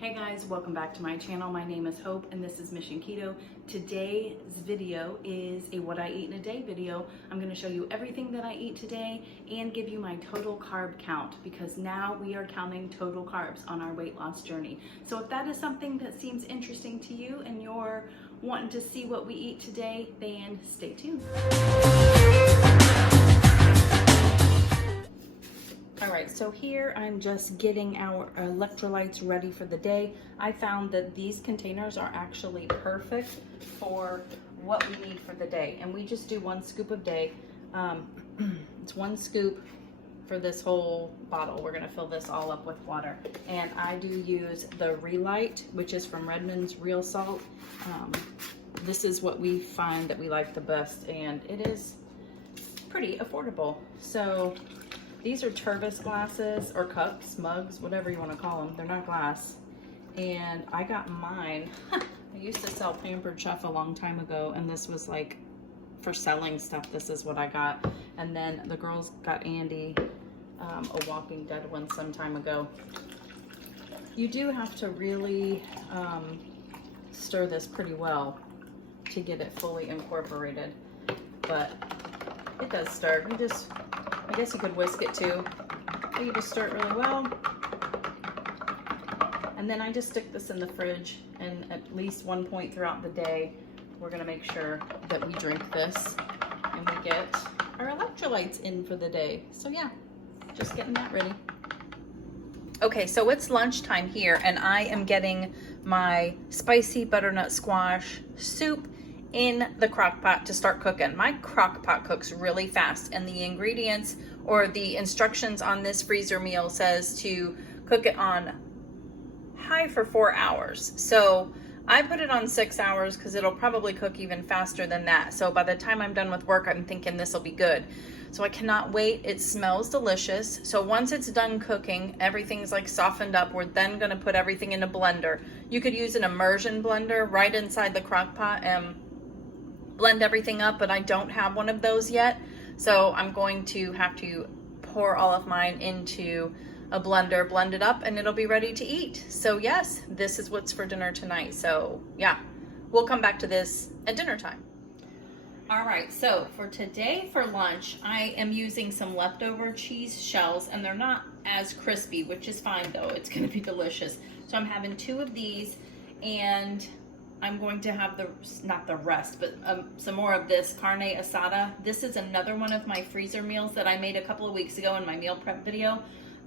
Hey guys, welcome back to my channel. My name is Hope and this is Mission Keto. Today's video is a what I eat in a day video. I'm going to show you everything that I eat today and give you my total carb count because now we are counting total carbs on our weight loss journey. So if that is something that seems interesting to you and you're wanting to see what we eat today, then stay tuned. All right, so here I'm just getting our electrolytes ready for the day. I found that these containers are actually perfect for what we need for the day. And we just do 1 scoop a day. It's 1 scoop for this whole bottle. We're gonna fill this all up with water. And I do use the Relight, which is from Redmond's Real Salt. This is what we find that we like the best, and it is pretty affordable. So these are Tervis glasses or cups, mugs, whatever you want to call them. They're not glass. And I got mine. I used to sell Pampered Chef a long time ago, and this was like for selling stuff. This is what I got. And then the girls got Andy a Walking Dead one some time ago. You do have to really stir this pretty well to get it fully incorporated, but it does stir. You just, I guess you could whisk it too. You just stir it really well. And then I just stick this in the fridge, and at least one point throughout the day, we're gonna make sure that we drink this and we get our electrolytes in for the day. So yeah, just getting that ready. Okay, so it's lunchtime here, and I am getting my spicy butternut squash soup in the crock pot to start cooking. My crock pot cooks really fast, and the ingredients or the instructions on this freezer meal says to cook it on high for 4 hours. So I put it on 6 hours because it'll probably cook even faster than that. So by the time I'm done with work, I'm thinking this will be good. So I cannot wait. It smells delicious. So once it's done cooking, everything's like softened up. We're then gonna put everything in a blender. You could use an immersion blender right inside the crock pot and blend everything up, but I don't have one of those yet. So I'm going to have to pour all of mine into a blender, blend it up, and it'll be ready to eat. So yes, this is what's for dinner tonight. So yeah, we'll come back to this at dinner time. All right, so for today for lunch, I am using some leftover cheese shells, and they're not as crispy, which is fine though. It's gonna be delicious. So I'm having 2 of these, and I'm going to have not the rest, but some more of this Carne asada. This is another one of my freezer meals that I made a couple of weeks ago in my meal prep video.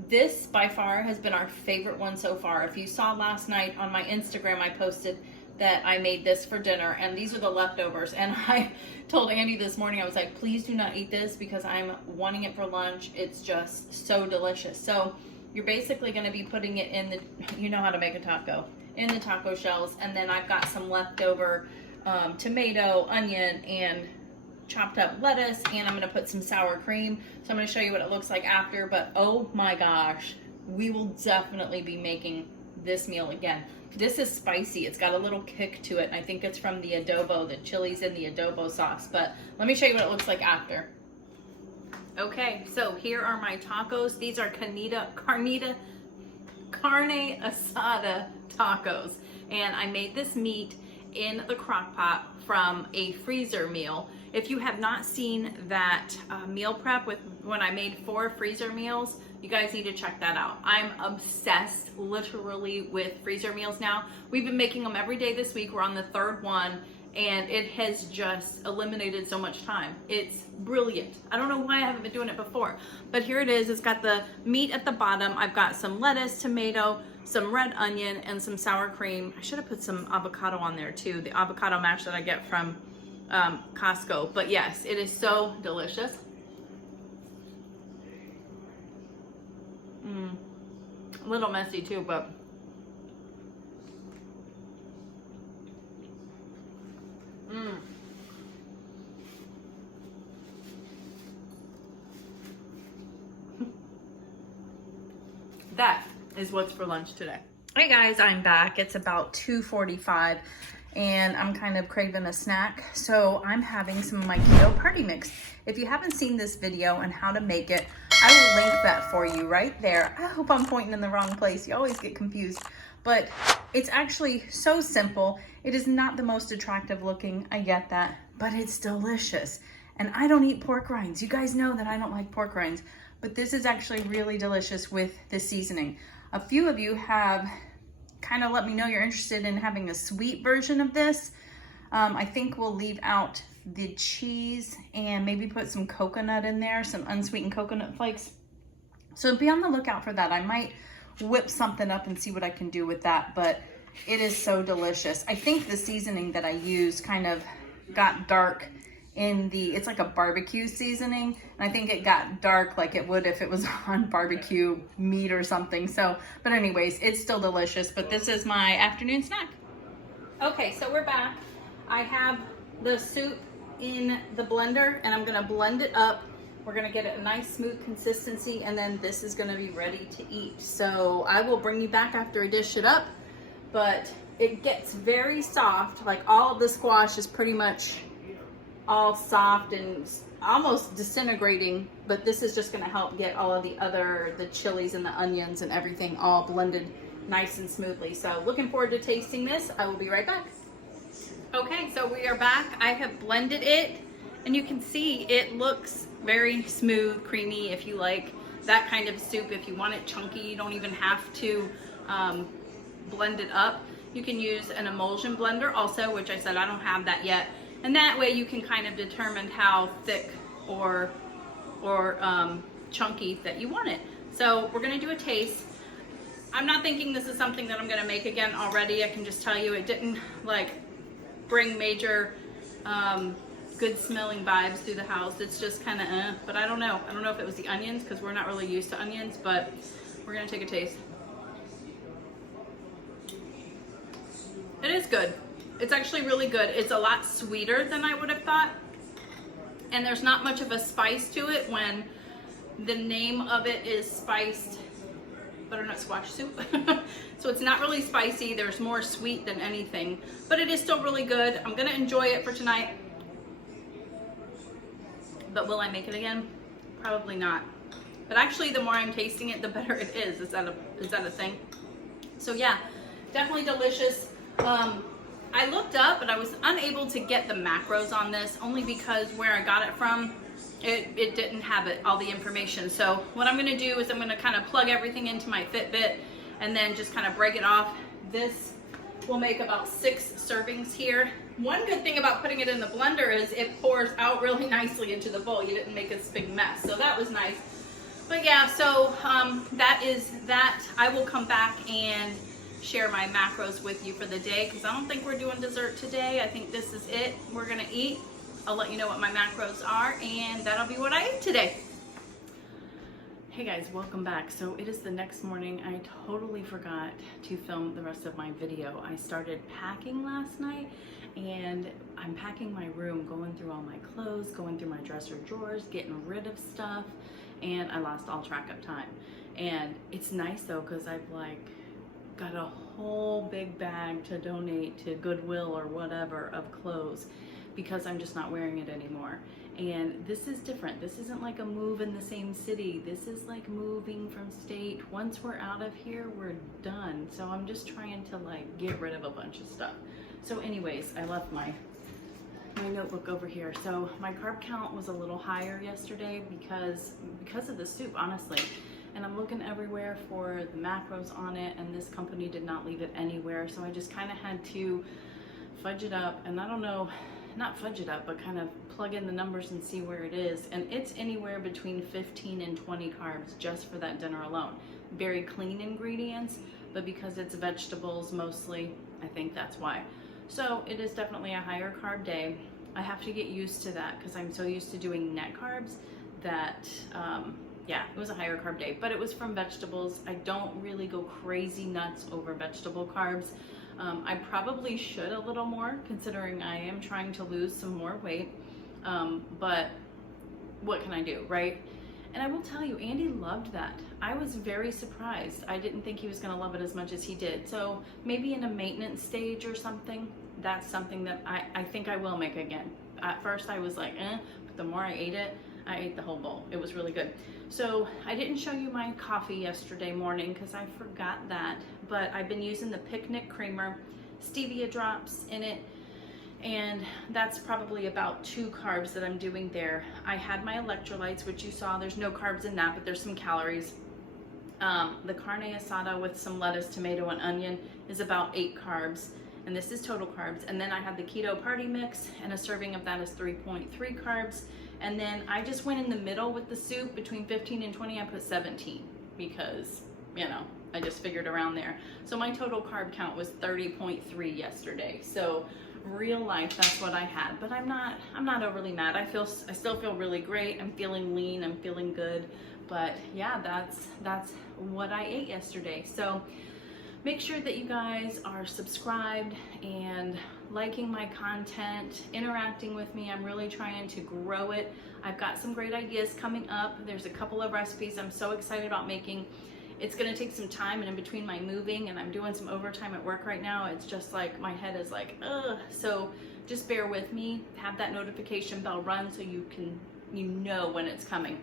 This by far has been our favorite one so far. If you saw last night on my Instagram, I posted that I made this for dinner, and these are the leftovers. And I told Andy this morning, I was like, please do not eat this because I'm wanting it for lunch. It's just so delicious. So you're basically gonna be putting it in the, you know how to make a taco, in the taco shells. And then I've got some leftover tomato, onion, and chopped up lettuce, and I'm gonna put some sour cream. So I'm gonna show you what it looks like after, but oh my gosh, we will definitely be making this meal again. This is spicy. It's got a little kick to it. I think it's from the adobo, the chilies in the adobo sauce, but let me show you what it looks like after. Okay, so here are my tacos. These are Carne asada tacos, and I made this meat in the crock pot from a freezer meal. If you have not seen that meal prep with when I made 4 freezer meals, you guys need to check that out. I'm obsessed literally with freezer meals now. We've been making them every day this week. We're on the 3rd one, and it has just eliminated so much time. It's brilliant. I don't know why I haven't been doing it before, but here it is. It's got the meat at the bottom. I've got some lettuce, tomato, some red onion, and some sour cream. I should have put some avocado on there too, the avocado mash that I get from Costco. But yes, it is so delicious. A little messy too, but that is what's for lunch today. Hey guys, I'm back. It's about 2:45 and I'm kind of craving a snack. So I'm having some of my keto party mix. If you haven't seen this video on how to make it, I will link that for you right there. I hope I'm pointing in the wrong place. You always get confused, but it's actually so simple. It is not the most attractive looking, I get that, but it's delicious. And I don't eat pork rinds. You guys know that I don't like pork rinds, but this is actually really delicious with the seasoning. A few of you have kind of let me know you're interested in having a sweet version of this. I think we'll leave out the cheese and maybe put some coconut in there, some unsweetened coconut flakes. So be on the lookout for that. I might whip something up and see what I can do with that, but it is so delicious. I think the seasoning that I used kind of got dark in the, it's like a barbecue seasoning, and I think it got dark like it would if it was on barbecue meat or something. So, but anyways, it's still delicious, but this is my afternoon snack. Okay, so we're back. I have the soup in the blender and I'm gonna blend it up. We're gonna get it a nice smooth consistency, and then this is gonna be ready to eat. So I will bring you back after I dish it up, but it gets very soft. Like all of the squash is pretty much all soft and almost disintegrating, but this is just going to help get all of the chilies and the onions and everything all blended nice and smoothly. So looking forward to tasting this. I will be right back. Okay, so we are back. I have blended it and you can see it looks very smooth, creamy. If you like that kind of soup, if you want it chunky, you don't even have to blend it up. You can use an emulsion blender also, which I said I don't have that yet. And that way you can kind of determine how thick or chunky that you want it. So we're gonna do a taste. I'm not thinking this is something that I'm gonna make again already. I can just tell you it didn't like bring major good smelling vibes through the house. It's just kind of, but I don't know. I don't know if it was the onions because we're not really used to onions, but we're gonna take a taste. It is good. It's actually really good. It's a lot sweeter than I would have thought. And there's not much of a spice to it when the name of it is spiced butternut squash soup. So it's not really spicy. There's more sweet than anything, but it is still really good. I'm gonna enjoy it for tonight. But will I make it again? Probably not. But actually the more I'm tasting it, the better it is. Is that a thing? So yeah, definitely delicious. I looked up, but I was unable to get the macros on this only because where I got it from, it didn't have all the information. So what I'm gonna do is I'm gonna kind of plug everything into my Fitbit and then just kind of break it off. This will make about 6 servings here. One good thing about putting it in the blender is it pours out really nicely into the bowl. You didn't make this big mess, so that was nice. But yeah, so that is that. I will come back and share my macros with you for the day because I don't think we're doing dessert today. I think this is it. We're gonna eat. I'll let you know what my macros are, and that'll be what I ate today. Hey guys, welcome back. So it is the next morning. I totally forgot to film the rest of my video. I started packing last night and I'm packing my room, going through all my clothes, going through my dresser drawers, getting rid of stuff, and I lost all track of time. And it's nice though because I've like got a whole big bag to donate to Goodwill or whatever of clothes because I'm just not wearing it anymore. And this is different. This isn't like a move in the same city. This is like moving from state. Once we're out of here, we're done. So I'm just trying to like get rid of a bunch of stuff. So anyways, I left my notebook over here. So my carb count was a little higher yesterday because of the soup, honestly. And I'm looking everywhere for the macros on it, and this company did not leave it anywhere. So I just kind of had to fudge it up, and I don't know, not fudge it up, but kind of plug in the numbers and see where it is. And it's anywhere between 15 and 20 carbs just for that dinner alone. Very clean ingredients, but because it's vegetables mostly, I think that's why. So it is definitely a higher carb day. I have to get used to that because I'm so used to doing net carbs that, yeah, it was a higher carb day, but it was from vegetables. I don't really go crazy nuts over vegetable carbs. I probably should a little more considering I am trying to lose some more weight, but what can I do, right? And I will tell you, Andy loved that. I was very surprised. I didn't think he was gonna love it as much as he did. So maybe in a maintenance stage or something, that's something that I think I will make again. At first I was like, but the more I ate it, I ate the whole bowl. It was really good. So I didn't show you my coffee yesterday morning because I forgot that, but I've been using the Picnic Creamer, stevia drops in it, and that's probably about 2 carbs that I'm doing there. I had my electrolytes, which you saw, there's no carbs in that, but there's some calories. The Carne asada with some lettuce, tomato, and onion is about 8 carbs, and this is total carbs. And then I have the Keto Party Mix, and a serving of that is 3.3 carbs. And then I just went in the middle with the soup, between 15 and 20, I put 17 because, you know, I just figured around there. So my total carb count was 30.3 yesterday. So real life, that's what I had, but I'm not overly mad. I still feel really great. I'm feeling lean, I'm feeling good. But yeah, that's what I ate yesterday. So make sure that you guys are subscribed and liking my content, interacting with me. I'm really trying to grow it. I've got some great ideas coming up. There's a couple of recipes I'm so excited about making. It's gonna take some time, and in between my moving and I'm doing some overtime at work right now, it's just like my head is like, ugh. So just bear with me. Have that notification bell run so you know when it's coming.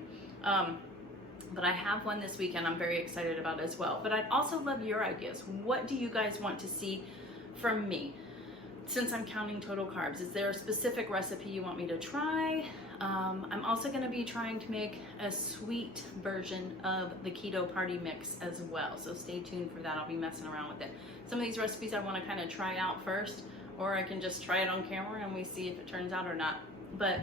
But I have one this weekend I'm very excited about as well. But I'd also love your ideas. What do you guys want to see from me? Since I'm counting total carbs, is there a specific recipe you want me to try? I'm also going to be trying to make a sweet version of the Keto Party Mix as well. So stay tuned for that. I'll be messing around with it. Some of these recipes I want to kind of try out first, or I can just try it on camera and we see if it turns out or not. But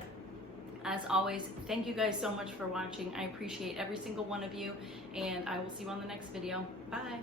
as always, thank you guys so much for watching. I appreciate every single one of you, and I will see you on the next video. Bye.